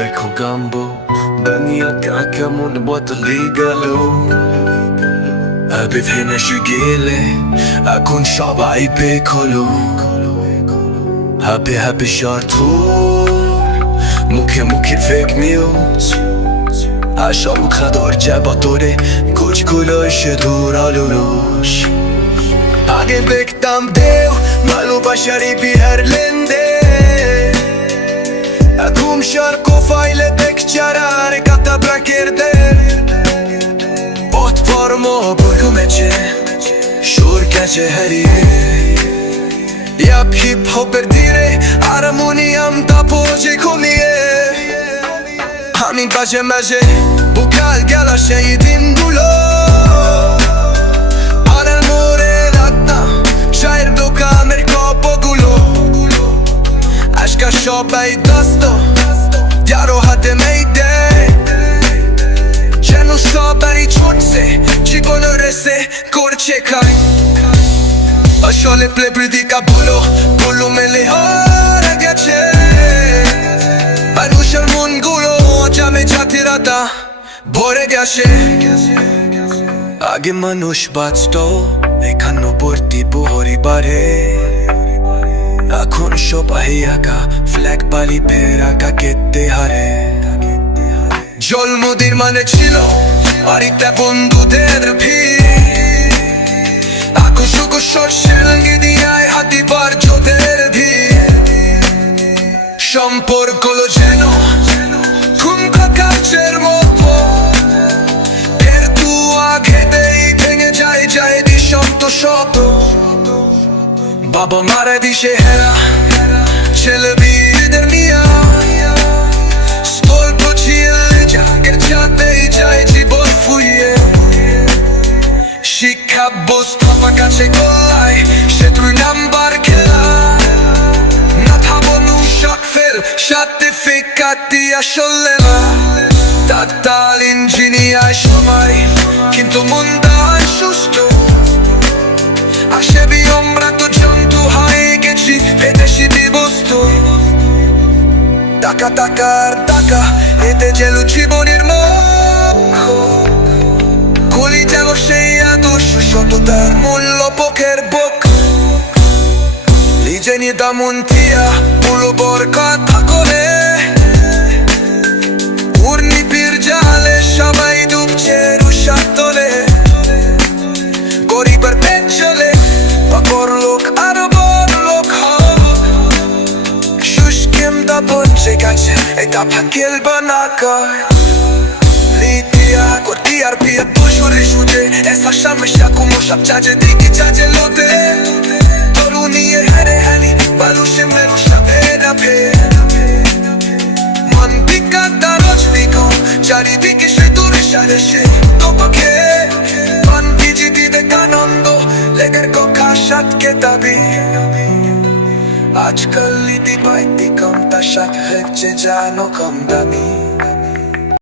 দেখো গাম্বো দুনিয়াটা কেমন বদলে গেল বিভিন্ন গেলে এখন সবাই বেক হলো হাবে হাবে স্বার্থ মুখে মুখে ফেক নিউজ আশঙ্কা দরজা বতরে কুচগুলো এসে দৌড়ালো রোষ আগে দেখতাম দেও ভালোবাসারই বিহার লেন্দে এখন সার্কো ফাইলে বেকচারার কাতা ব্রাকের দে পথ পরম ঘুমেছে সুর কাছে হারিয়ে ইয়াপ হিপ হপের তীরে হারমোনিয়াম তাপোজে ঘুমিয়ে আমি মাঝে মাঝে বুকাল গেল সেই দিনগুলো আনার মোড়ে রাখতাম চায়ের দোকানের কপগুলো আজকাল সবাই ব্যস্ত যারো হাতে মেয়েদে যেন সবাই ছুটছে জীবনের রেসে করছে খাই আসলে প্লেবৃদিকা ভুলো মেলে হারা গেছে মানুষের মনগুলো জামে জাতিরাতা ভরে গেছে আগে মানুষ বাঁচত একান্নবর্তী পরিবারে এখন সবাই একা ফ্ল্যাগ বালি বেড়াকা কেটে হারে জন্মদিন মানে ছিল বাড়িতে বন্ধুদের ভিড় হাতি বার জোদের ভিড় সম্পর্কগুলো যেন খুমকা কাচের মতো এর দুয়া খেতেই ভেঙে যায় দিশন্ত শত বাবা মারা দিশে হেরা ছেলে বিয়েদের নিয়া স্থল পচিয়ে জাগের যাতেই যায় জীবন ফুইয়ে শিক্ষা বস্তু আমার কাছে গোল্লায় সে 3 নাম্বার খেলা না থামনু শখ ফেল সার্টিফিকেট দিয়া চলে না ডাক্তার ইঞ্জিনিয়ার সবাই কিন্তু মনটা সুস্থ আসে আমরা তো জন্তু হয়ে গেছি এদেশি বস্তু টাকা টাকার টাকা এতে যেন জীবনের কলি যেন সেই আদর্শ সততার মূল্য পক্ষের বুক নিজে নিদামন থিয়া পুলবর কথা করে উর্নিপির জালে সবাই ডুবছে রুষার তোলে গরিবের পেট চলে বড় লোক আরো বড় লোক শুষ্কেম দা বঞ্চে গেছে এটা ফাঁকেল বানাকার Cortiar pia tușuri șuge Esa șameșa cu mușa Ceage digi ceage lote Torunie here hali Balușe merușa pena pe Man pica daroci pico Ceari digi și dure șareșe După che Man digi de canando Leger coca șat che tabi Ačkal lidi bajti kam tašak Hekče džano kam dami